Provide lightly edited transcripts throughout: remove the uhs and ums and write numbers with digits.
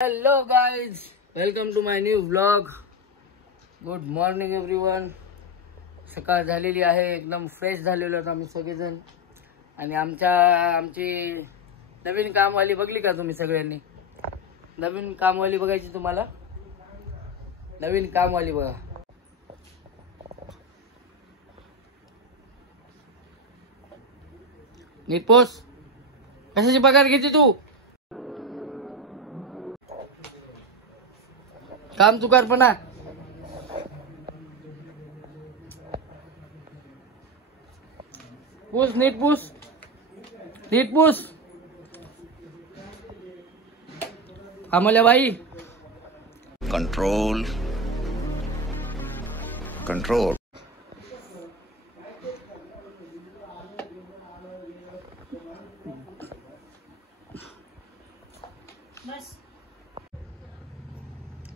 Hello guys, welcome to my new vlog. Good morning everyone. सकाळ झालेली आहे, एकदम फ्रेश झालेलो आहोत आम्ही सगळेजण. आणि आमची नवीन कामवाली बघली का तुम्ही सगळ्यांनी? नवीन कामवाली बघायची तुम्हाला? नवीन कामवाली बघा. नीट पोस. कशाची पगार घेते तू? काम चुकारपणा. पूस नीट पूस, नीट पूस. आम्हाला बाई कंट्रोल कंट्रोल.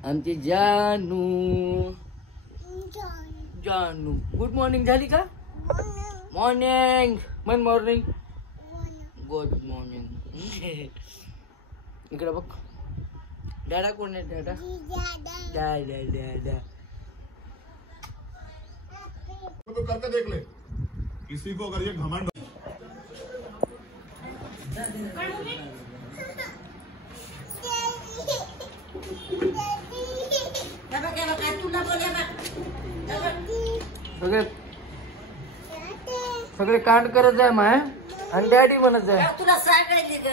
आमची जानू जानू गुड मॉर्निंग झाली का? मॉर्निंग मन मॉर्निंग गुड मॉर्निंग. इकडे बघ. डॅडा कोण आहे? डॅडा डॅडा डॅडा. तो करके देख ले किसी को अगर ये घमंड. सगळे कांड करत जाय माय आणि डॅडी म्हणत जाय. तुला सांगायची ग.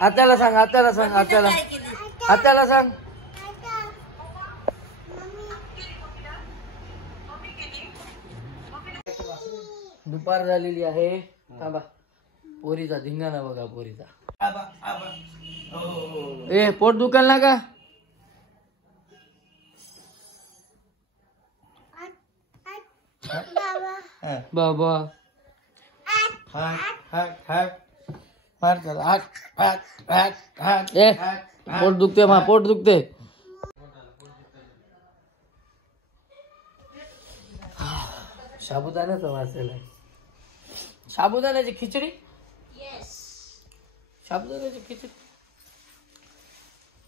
आत्याला सांग, आत्याला सांग, आत्याला आत्याला सांग. दुपार झालेली आहे. थांबा, पोरीचा धिंगाणा बघा. पोरीचा ए पोट दुखाल ना का? बाबा ए पोट दुखते मा, पोट दुखते. साबुदाण्याचा वाचलेला आहे. साबुदाण्याची खिचडी. साबुदाण्याची खिचडी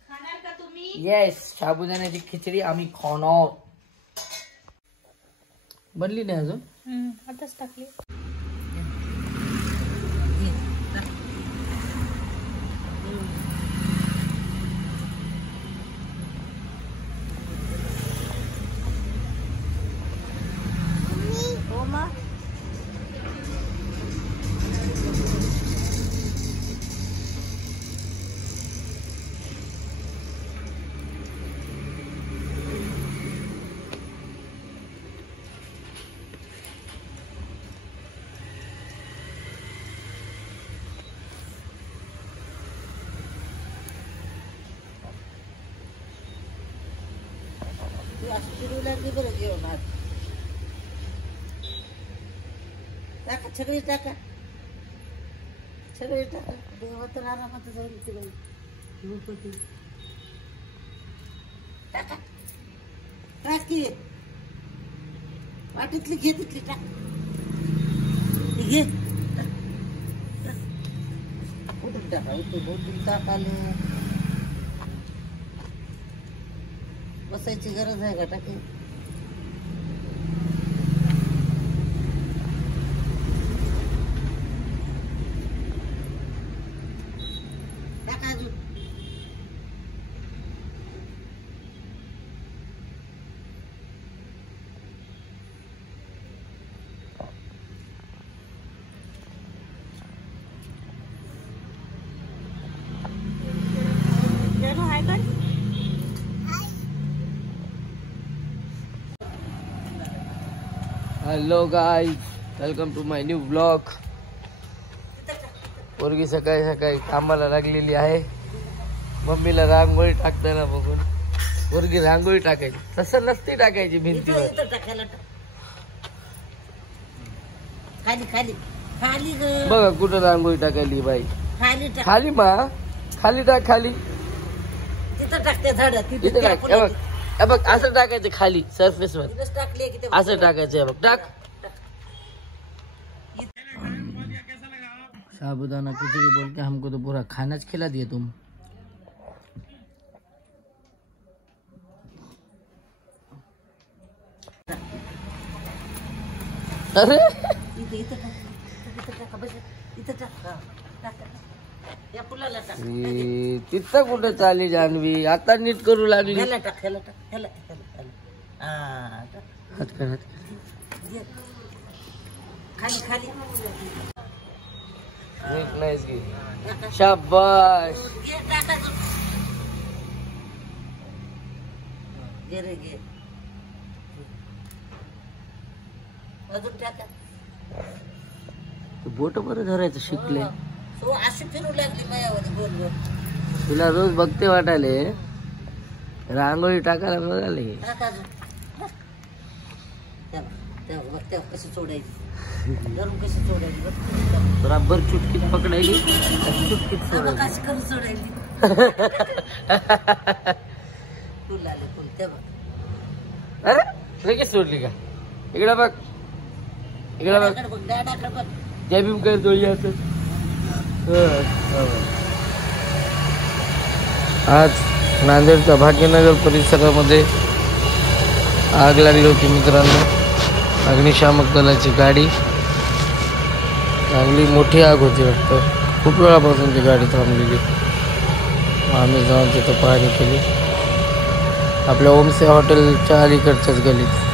खाणार का तुम्ही? येस, साबुदाण्याची खिचडी आम्ही खाणार. बनली नाही अजून. आताच टाकली. चिरू लागली बरं जेवणात. टाका सगळी, टाका सगळी, टाका. देवा तर आरामात जाईल तिला. टाका टाकी वाटीतली घे, तिथली टाक. घे उठून टाका, उठून टाकाले. बसायची गरज आहे का? टाकी टाका अजून. आहे का? Hello guys, welcome to my new blog. पोरगी सकाळी सकाळी कामाला लागलेली आहे. मम्मीला रांगोळी टाकताना बघून पोरगी रांगोळी टाकायची. तसं नसती टाकायची भिंतीवर. टाकायला खाली खाली खाली ग. बघा कुठं रांगोळी टाकायली बाई. खाली टाक. खाली मा, खाली टाक. खाली तिथं टाकते झाड. तिथे टाक. हे बघ, हे बघ, असं टाकायचं खाली सरफेस वर. टाकली की असं टाकायचं. हे बघ, टाक. साबुदाना खिचड़ी बोल के हमको तो पूरा खाना खिला दिए तुम। अरे तिथं कुठं चाली जान्हवी, आता नीट करू लागली। हात कर, हात कर। नीट नाहीच की, शाबाश। बोट बरं धरायचं शिकले, अशी फिरू लागली मायावर गोल गोल. तुला रोज बघते वाटाले, रांगोळी टाकायला बघाले। कशी सोडायची, धरून कशी सोडायची बराबर चुटकीत पकडायली, चुटकीत सोडायची। कशी करून सोडायची. फुल आले फुल तेव्हा. अरे लगेच सोडली का? इकडे बघ, इकडे बघ, बघ डाडाकडे बघ. जय भीम कर दोळी असं। आज नांदेडच्या भाग्यनगर परिसरामध्ये आग लागली होती मित्रांनो। अग्निशामक दलाची गाडी, चांगली मोठी आग होती वाटतं, खूप वेळापासून ती गाडी थांबलेली। आम्ही जाऊन तिथं पाहणी केली, आपल्या ओमसे हॉटेलच्या अलीकडच्याच गलीत।